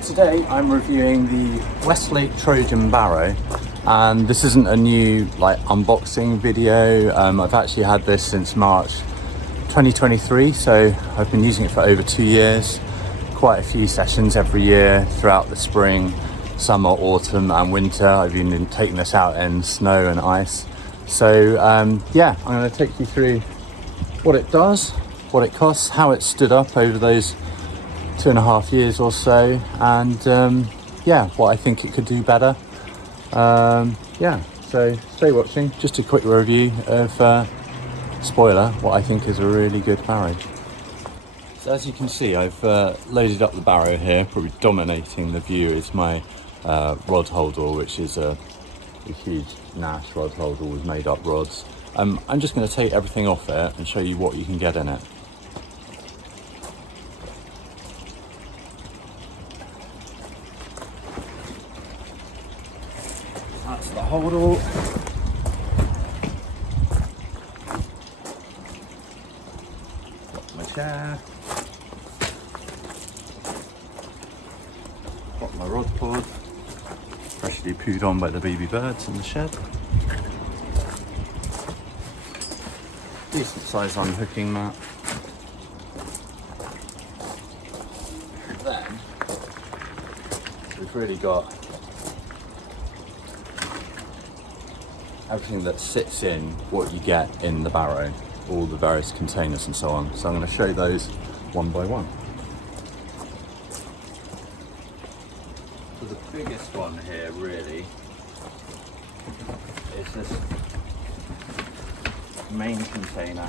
Today I'm reviewing the Westlake Trojan Barrow, and this isn't a new unboxing video. I've actually had this since March 2023, so I've been using it for over 2 years. Quite a few sessions every year throughout the spring, summer, autumn and winter. I've been taking this out in snow and ice. So yeah, I'm going to take you through what it does, what it costs, how it stood up over those 2.5 years or so, and yeah, what I think it could do better. Yeah, so stay watching. Just a quick review of spoiler, what I think is a really good barrow. So as you can see, I've loaded up the barrow here. Probably dominating the view is my rod holder, which is a huge Nash rod holder with made up rods. I'm just going to take everything off it and show you what you can get in it. That's the holdall. Got my chair. Got my rod pod. Freshly pooed on by the baby birds in the shed. Decent size unhooking mat. Then we've really got everything that sits in what you get in the barrow, all the various containers and so on. So I'm going to show those one by one. So the biggest one here really is this main container.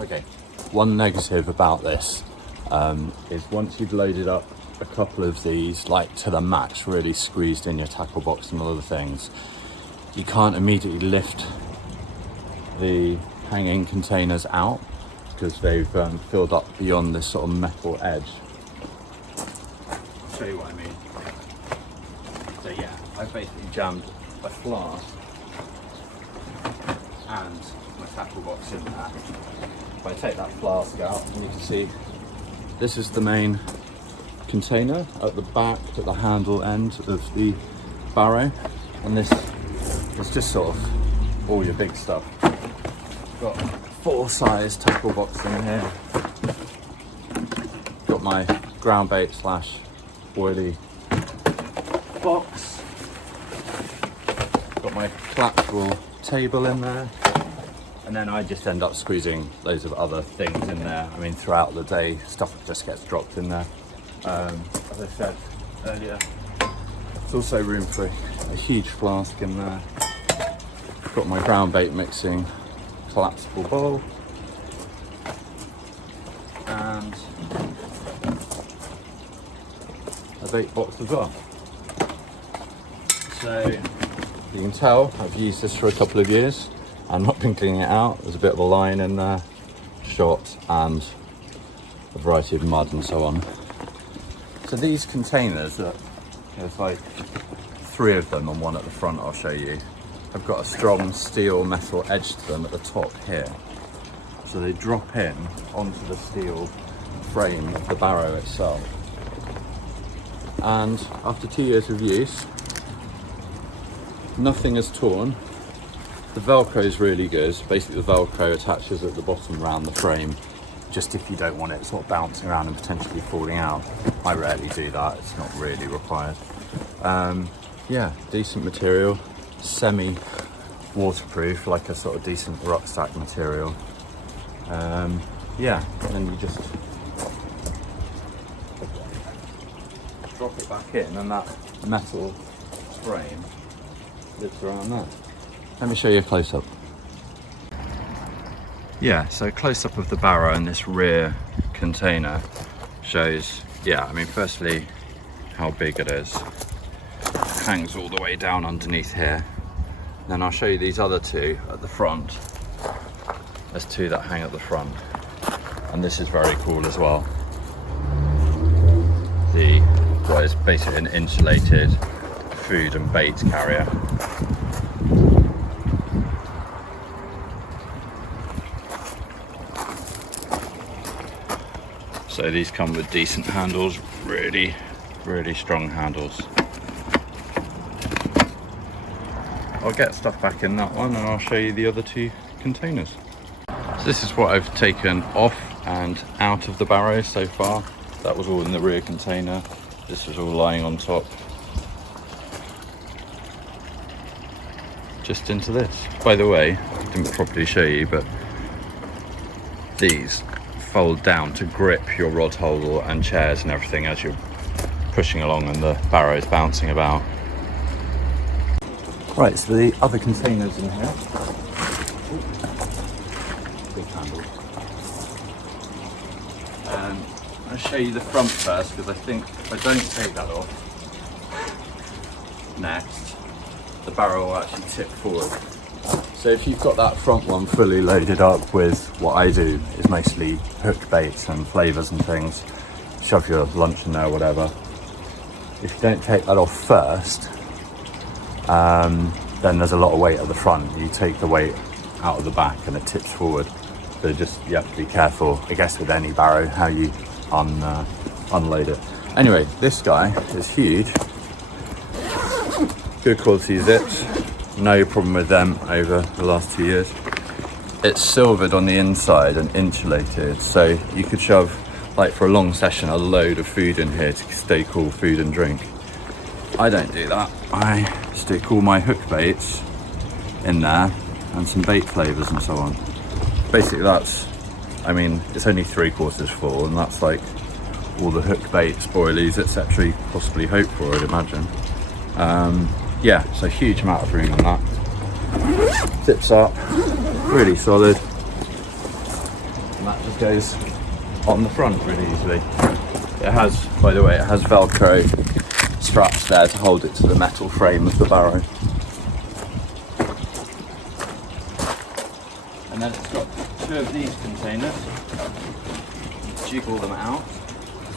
Okay, one negative about this is once you've loaded up a couple of these to the max, really squeezed in your tackle box and other things, you can't immediately lift the hanging containers out because they've filled up beyond this sort of metal edge. I'll show you what I mean. So yeah, I've basically jammed a flask and my tackle box in there. If I take that flask out, and you can see this is the main container at the back, at the handle end of the barrow, and this is just sort of all your big stuff. Got 4-size tackle box in here. Got my ground bait / oily box. Got my collapsible table in there. And then I just end up squeezing loads of other things in there. I mean, throughout the day, stuff just gets dropped in there. As I said earlier, there's also room for a huge flask in there. Got my ground bait mixing collapsible bowl. And a bait box as well. So you can tell I've used this for a couple of years. I've not been cleaning it out. There's a bit of a line in there, shot, and a variety of mud and so on. So these containers, there's 3 of them and one at the front I'll show you, have got a strong steel metal edge to them at the top here. So they drop in onto the steel frame of the barrow itself. And after 2 years of use, nothing is torn. The velcro is really good. Basically the velcro attaches at the bottom around the frame, just if you don't want it sort of bouncing around and potentially falling out. I rarely do that, it's not really required. Yeah, decent material, semi waterproof, like a sort of decent rucksack material. Yeah, and then you just drop it back in and that metal frame lives around that. Let me show you a close-up. Yeah, so close-up of the barrow and this rear container shows, yeah, I mean, firstly, how big it is. It hangs all the way down underneath here. Then I'll show you these other 2 at the front. There's 2 that hang at the front. And this is very cool as well. What is basically an insulated food and bait carrier. So these come with decent handles, really really strong handles. I'll get stuff back in that one and I'll show you the other two containers. So this is what I've taken off and out of the barrow so far. That was all in the rear container. This was all lying on top. Just into this. By the way, I didn't properly show you, but these fold down to grip your rod holder and chairs and everything as you're pushing along and the barrow is bouncing about. Right, so the other containers in here. Big handle. I'll show you the front first because I think if I don't take that off next, the barrel will actually tip forward. So if you've got that front one fully loaded up with what I do is mostly hook baits and flavours and things, shove your lunch in there or whatever. If you don't take that off first, then there's a lot of weight at the front. You take the weight out of the back and it tips forward. So just, you have to be careful, I guess with any barrow, how you unload it. Anyway, this guy is huge. Good quality zips. No problem with them over the last 2 years. It's silvered on the inside and insulated, so you could shove, like for a long session, a load of food in here to stay cool, food and drink. I don't do that. I stick all my hook baits in there and some bait flavours and so on. Basically that's, I mean, it's only 3/4 full and that's like all the hook baits, boilies, etc. you could possibly hope for, I'd imagine. Yeah, so huge amount of room in that. Zips up, really solid. And that just goes on the front really easily. It has, by the way, it has velcro straps there to hold it to the metal frame of the barrow. And then it's got 2 of these containers. Jiggle them out.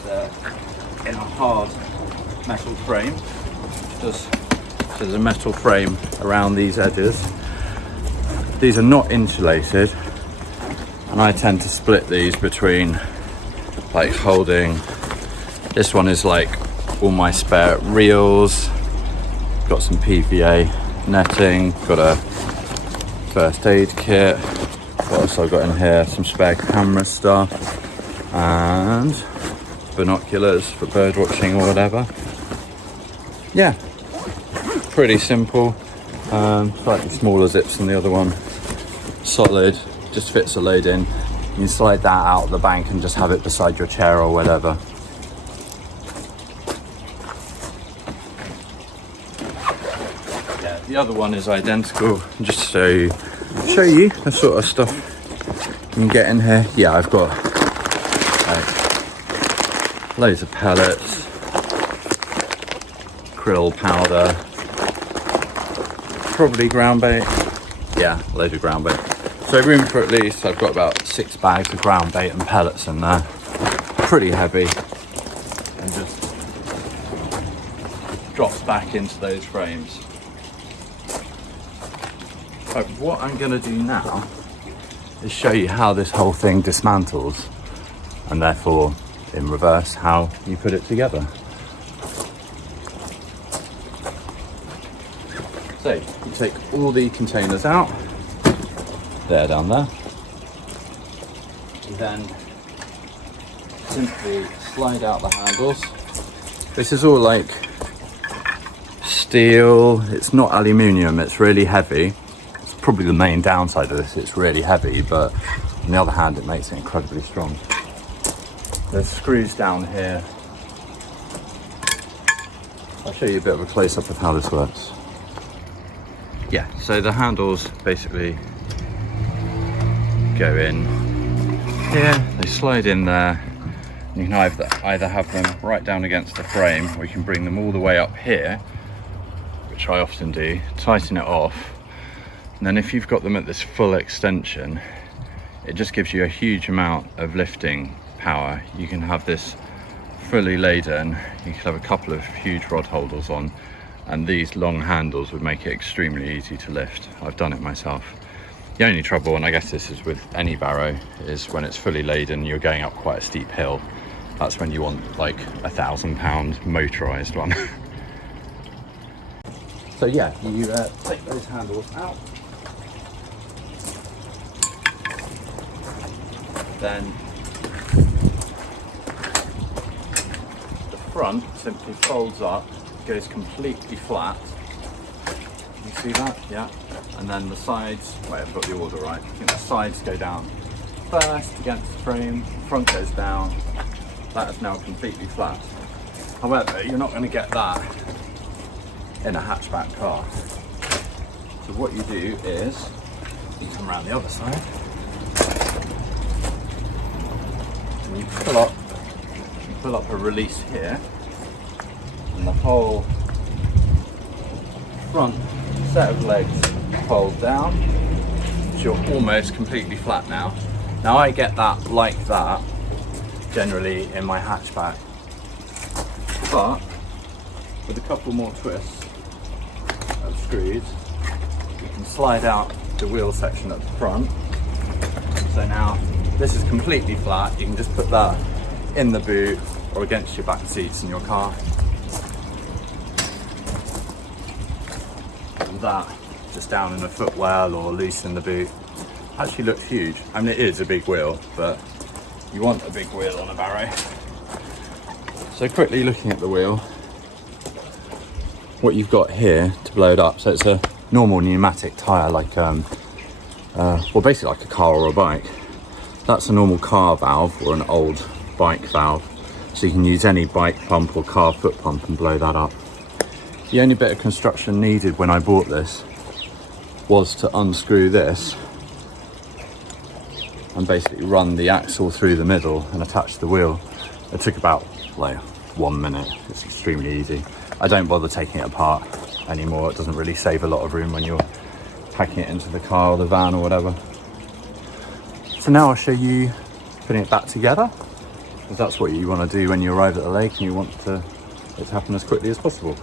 They're in a hard metal frame. So there's a metal frame around these edges. These are not insulated, and I tend to split these between like holding. This one is like all my spare reels, got some PVA netting, got a first aid kit. What else I've got in here? Some spare camera stuff and binoculars for bird watching or whatever. Yeah, pretty simple. Slightly smaller zips than the other one. Solid, just fits a load in. You can slide that out of the bank and just have it beside your chair or whatever. Yeah, the other one is identical. Just to show you the sort of stuff you can get in here. Yeah, I've got like loads of pellets, krill powder, probably ground bait. Yeah, loads of ground bait. So room for at least, I've got about 6 bags of ground bait and pellets in there. Pretty heavy. And just drops back into those frames. Right, what I'm going to do now is show you how this whole thing dismantles, and therefore in reverse how you put it together. So you take all the containers out, they're down there. You then simply slide out the handles. This is all like steel, it's not aluminium, it's really heavy. It's probably the main downside of this, it's really heavy, but on the other hand it makes it incredibly strong. There's screws down here. I'll show you a bit of a close-up of how this works. Yeah, so the handles basically go in here, they slide in there. You can either have them right down against the frame, or you can bring them all the way up here, which I often do, tighten it off, and then if you've got them at this full extension, it just gives you a huge amount of lifting power. You can have this fully laden, you could have a couple of huge rod holders on, and these long handles would make it extremely easy to lift. I've done it myself. The only trouble, and I guess this is with any barrow, is when it's fully laden, you're going up quite a steep hill. That's when you want like £1,000 motorized one. So yeah, you take those handles out, then the front simply folds up, goes completely flat. You see that? Yeah. And then the sides, wait, I've got the order right. I think the sides go down first against the frame, the front goes down. That is now completely flat. However, you're not going to get that in a hatchback car. So what you do is, you come around the other side, and you pull up a release here, and the whole front set of legs fold down, so you're almost completely flat now. Now I get that like that, generally in my hatchback, but with a couple more twists of screws, you can slide out the wheel section at the front. So now this is completely flat. You can just put that in the boot or against your back seats in your car. And that just down in the footwell or loose in the boot. Actually looks huge. I mean, it is a big wheel, but you want a big wheel on a Barrow. So quickly looking at the wheel, what you've got here to blow it up, so it's a normal pneumatic tyre, like well, basically like a car or a bike. That's a normal car valve or an old bike valve, so you can use any bike pump or car foot pump and blow that up. The only bit of construction needed when I bought this was to unscrew this and basically run the axle through the middle and attach the wheel. It took about like 1 minute. It's extremely easy. I don't bother taking it apart anymore. It doesn't really save a lot of room when you're packing it into the car or the van or whatever. So now I'll show you putting it back together, because that's what you want to do when you arrive at the lake and you want it to happen as quickly as possible.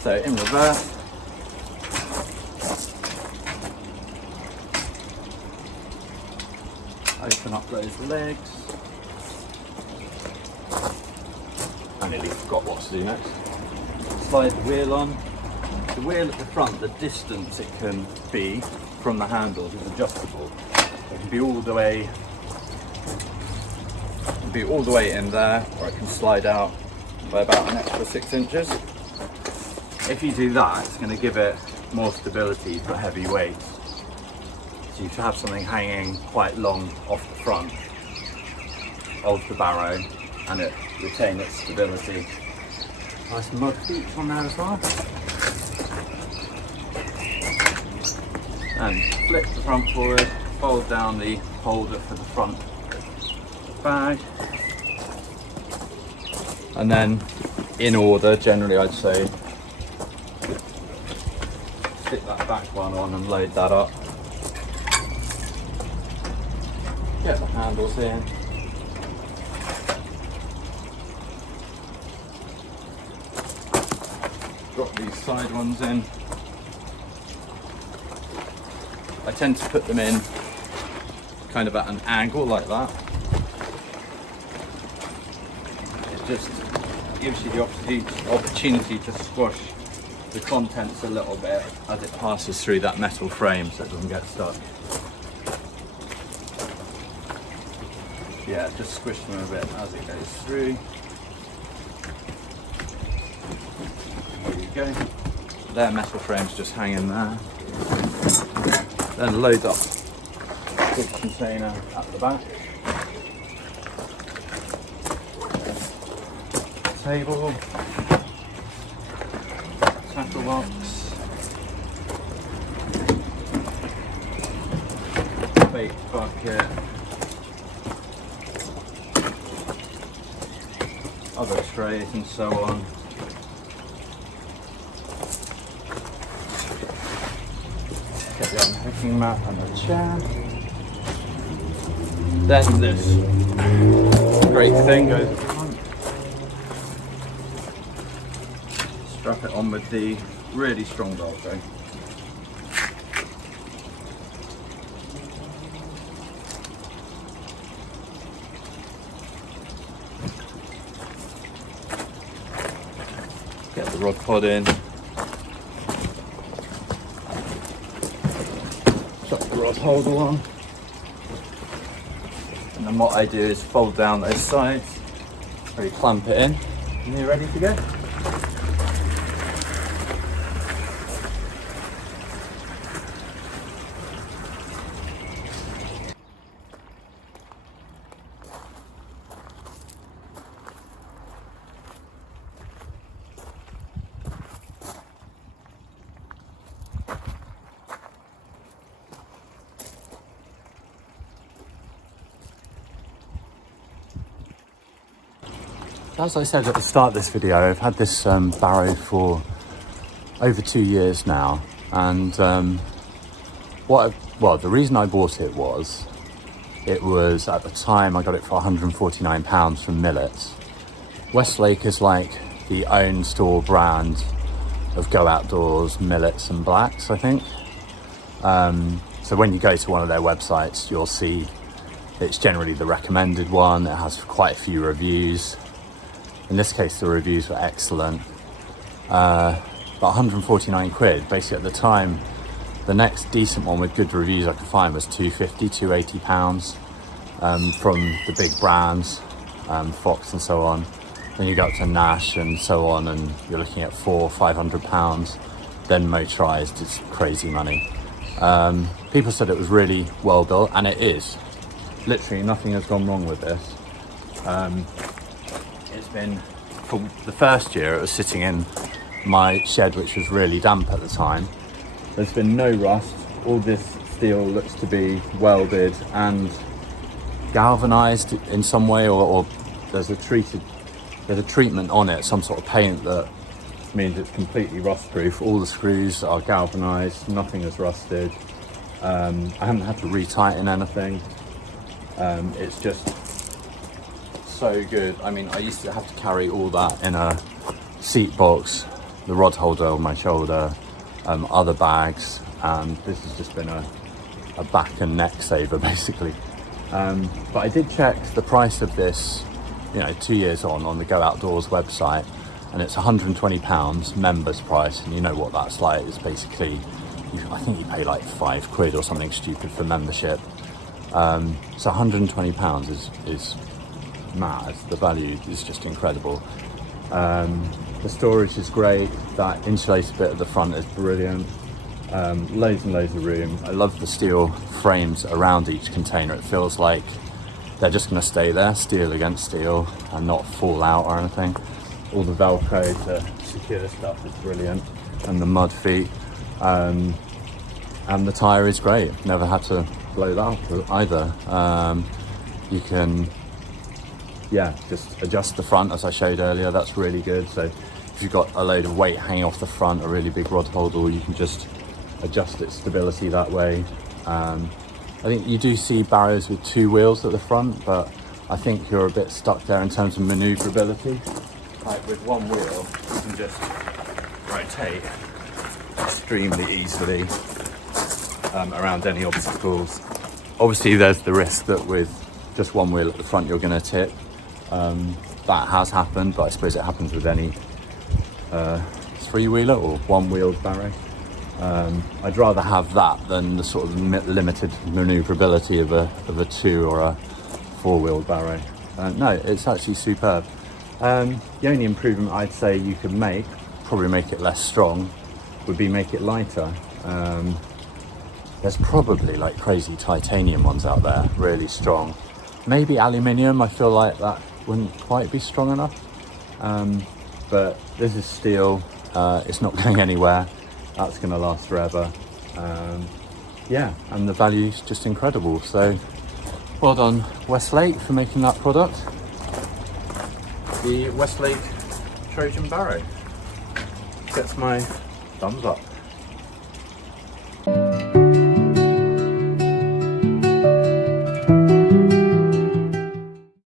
So in reverse, open up those legs. I nearly forgot what to do next. Slide the wheel on. The wheel at the front, the distance it can be from the handles is adjustable. It can be all the way in there, or it can slide out by about an extra 6 inches. If you do that, it's going to give it more stability for heavy weights. So you should have something hanging quite long off the front of the Barrow and it retain its stability. Nice mud feet on there as well. And flip the front forward, fold down the holder for the front bag. And then in order, generally I'd say, stick that back one on and load that up. Get the handles in. Drop these side ones in. I tend to put them in kind of at an angle like that. It just gives you the opportunity to squash the contents a little bit as it passes through that metal frame so it doesn't get stuck. Yeah, just squish them a bit as it goes through. There you go. Their metal frames just hang in there. Then load up the container at the back. Table, tackle box, bait bucket, other trays and so on. Get the unhooking mat and the chair. Then this great thing goes at the front. Strap it on with the really strong velcro. Get the rod pod in. Chuck the rod holder on. And then what I do is fold down those sides, really clamp it in, and you're ready to go. As I said at the start of this video, I've had this barrow for over 2 years now, and the reason I bought it was at the time I got it for £149 from Millets. Westlake is like the own store brand of Go Outdoors, Millets and Blacks, I think. So when you go to one of their websites, you'll see it's generally the recommended one. It has quite a few reviews. In this case, the reviews were excellent. But 149 quid, basically at the time, the next decent one with good reviews I could find was £280 from the big brands, Fox and so on. Then you go up to Nash and so on, and you're looking at £400-500. Then motorized, it's crazy money. People said it was really well built, and it is. Literally nothing has gone wrong with this. It's been, for the first year, it was sitting in my shed, which was really damp at the time. There's been no rust. All this steel looks to be welded and galvanized in some way, or there's a treatment on it, some sort of paint that means it's completely rust proof. All the screws are galvanized, nothing is rusted. I haven't had to retighten anything. It's just so good. I mean, I used to have to carry all that in a seat box, the rod holder on my shoulder, other bags, and this has just been a back and neck saver basically. But I did check the price of this, 2 years on the Go Outdoors website, and it's £120 members price, and you know what that's like. It's basically, I think you pay like £5 or something stupid for membership. So £120 is mad. The value is just incredible. The storage is great. That insulated bit at the front is brilliant. Loads and loads of room. I love the steel frames around each container. It feels like they're just going to stay there, steel against steel, and not fall out or anything. All the velcro to secure stuff is brilliant, and the mud feet, and the tyre is great. Never had to blow that up either. You can just adjust the front, as I showed earlier. That's really good. So if you've got a load of weight hanging off the front, a really big rod holder, you can just adjust its stability that way. I think you do see barrows with 2 wheels at the front, but I think you're a bit stuck there in terms of maneuverability. Like with 1 wheel, you can just rotate extremely easily around any obstacles. Obviously there's the risk that with just 1 wheel at the front you're going to tip. That has happened, but I suppose it happens with any 3-wheeler or 1-wheeled barrow. I'd rather have that than the sort of limited maneuverability of a 2 or a 4-wheeled barrow. No, it's actually superb. The only improvement I'd say you could probably make it less strong, would be make it lighter. There's probably like crazy titanium ones out there, really strong. Maybe aluminium, I feel like that wouldn't quite be strong enough. But this is steel, it's not going anywhere. That's going to last forever. And the value's just incredible. So well done Westlake for making that product. The Westlake Trojan Barrow gets my thumbs up.